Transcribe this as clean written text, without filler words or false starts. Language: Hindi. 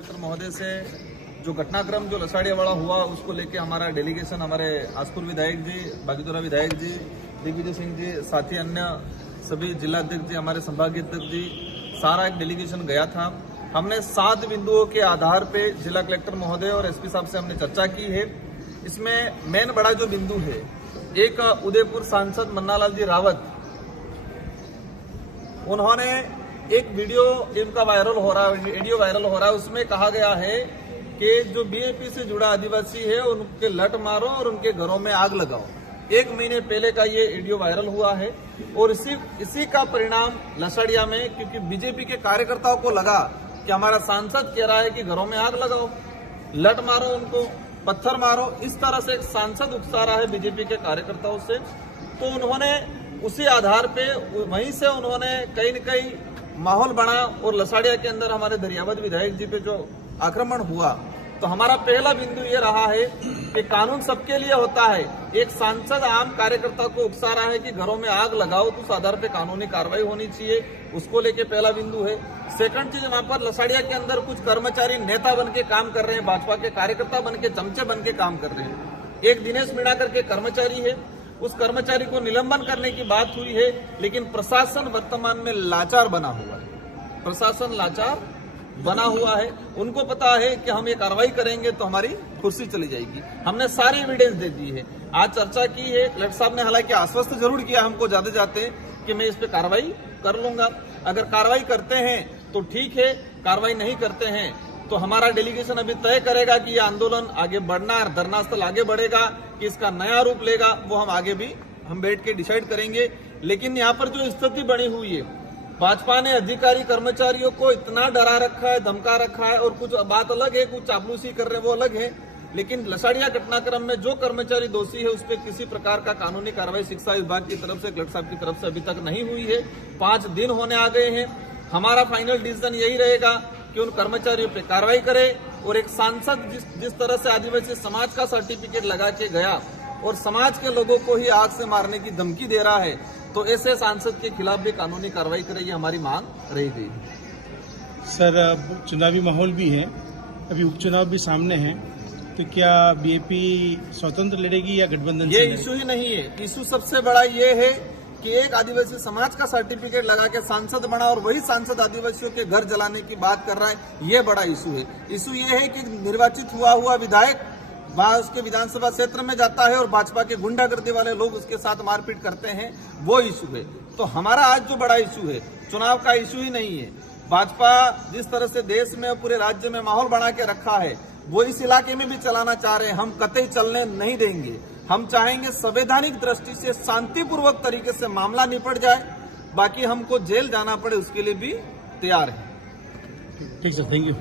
कलेक्टर महोदय से जो घटनाक्रम जो लसाड़िया वाला हुआ उसको लेके हमारा डेलीगेशन हमारे आसपुर विधायक जी, बागीदोरा विधायक जी, दिग्विजय सिंह जी, साथी अन्य सभी जिलाध्यक्ष जी, हमारे संभागीय अध्यक्ष जी, सारा एक डेलीगेशन गया था। हमने 7 बिंदुओं के आधार पे जिला कलेक्टर महोदय और एसपी साहब से हमने चर्चा की है। इसमें मेन बड़ा जो बिंदु है, एक उदयपुर सांसद मन्नालाल जी रावत, उन्होंने एक वीडियो जिनका वायरल हो रहा है, उसमें कहा गया है कि जो बीएपी से जुड़ा आदिवासी है उनके लट मारो और उनके घरों में आग लगाओ। 1 महीने पहले का ये वीडियो वायरल हुआ है और इसी का परिणाम लसाड़िया में, क्योंकि बीजेपी के कार्यकर्ताओं को लगा कि हमारा सांसद कह रहा है कि घरों में आग लगाओ, लट मारो, उनको पत्थर मारो, इस तरह से एक सांसद उकसा रहा है बीजेपी के कार्यकर्ताओं से। तो उन्होंने उसी आधार पे वहीं से उन्होंने कहीं न कहीं माहौल बना और लसाड़िया के अंदर हमारे दरियावद विधायक जी पे जो आक्रमण हुआ, तो हमारा पहला बिंदु ये रहा है कि कानून सबके लिए होता है। एक सांसद आम कार्यकर्ता को उकसा रहा है कि घरों में आग लगाओ, तो उस आधार पे कानूनी कार्रवाई होनी चाहिए, उसको लेके पहला बिंदु है। सेकंड चीज, वहां पर लसाड़िया के अंदर कुछ कर्मचारी नेता बन के काम कर रहे हैं, भाजपा के कार्यकर्ता बन के, चमचे बन के काम कर रहे हैं। एक दिनेश मीणा करके कर्मचारी है, उस कर्मचारी को निलंबन करने की बात हुई है, लेकिन प्रशासन वर्तमान में लाचार बना हुआ है। प्रशासन लाचार बना हुआ है, उनको पता है कि हम ये कार्रवाई करेंगे तो हमारी कुर्सी चली जाएगी। हमने सारी एविडेंस दे दी है, आज चर्चा की है। कलेक्टर साहब ने हालांकि आश्वस्त जरूर किया हमको जाते जाते कि मैं इस पे कार्रवाई कर लूंगा। अगर कार्रवाई करते हैं तो ठीक है, कार्रवाई नहीं करते हैं तो हमारा डेलीगेशन अभी तय करेगा कि यह आंदोलन आगे बढ़ना, धरना स्थल आगे बढ़ेगा कि इसका नया रूप लेगा, वो हम आगे भी हम बैठ के डिसाइड करेंगे। लेकिन यहाँ पर जो स्थिति बनी हुई है, भाजपा ने अधिकारी कर्मचारियों को इतना डरा रखा है, धमका रखा है, और कुछ बात अलग है, कुछ चापलूसी कर रहे हैं वो अलग है, लेकिन लसाड़िया घटनाक्रम में जो कर्मचारी दोषी है उस पर किसी प्रकार का कानूनी कार्रवाई शिक्षा विभाग की तरफ से, कलेक्टर साहब की तरफ से अभी तक नहीं हुई है। 5 दिन होने आ गए हैं। हमारा फाइनल डिसीजन यही रहेगा कि उन कर्मचारियों पे कार्रवाई करे, और एक सांसद जिस तरह से आदिवासी समाज का सर्टिफिकेट लगा के गया और समाज के लोगों को ही आग से मारने की धमकी दे रहा है, तो ऐसे सांसद के खिलाफ भी कानूनी कार्रवाई करे, ये हमारी मांग रही गई। सर, चुनावी माहौल भी है, अभी उपचुनाव भी सामने है, तो क्या बीएपी स्वतंत्र लड़ेगी या गठबंधन? ये इशू ही नहीं है। इशू सबसे बड़ा ये है कि एक आदिवासी समाज का सर्टिफिकेट लगा के सांसद बना और वही सांसद आदिवासियों के घर जलाने की बात कर रहा है, ये बड़ा इशू है। इशू ये है कि निर्वाचित हुआ विधायक वहां उसके विधानसभा क्षेत्र में जाता है और भाजपा के गुंडागर्दी वाले लोग उसके साथ मारपीट करते हैं, वो इशू है। तो हमारा आज जो बड़ा इशू है, चुनाव का इशू ही नहीं है। भाजपा जिस तरह से देश में पूरे राज्य में माहौल बना के रखा है, वो इस इलाके में भी चलाना चाह रहे हैं। हम कतई चलने नहीं देंगे। हम चाहेंगे संवैधानिक दृष्टि से शांतिपूर्वक तरीके से मामला निपट जाए, बाकी हमको जेल जाना पड़े उसके लिए भी तैयार है। ठीक सर, थैंक यू।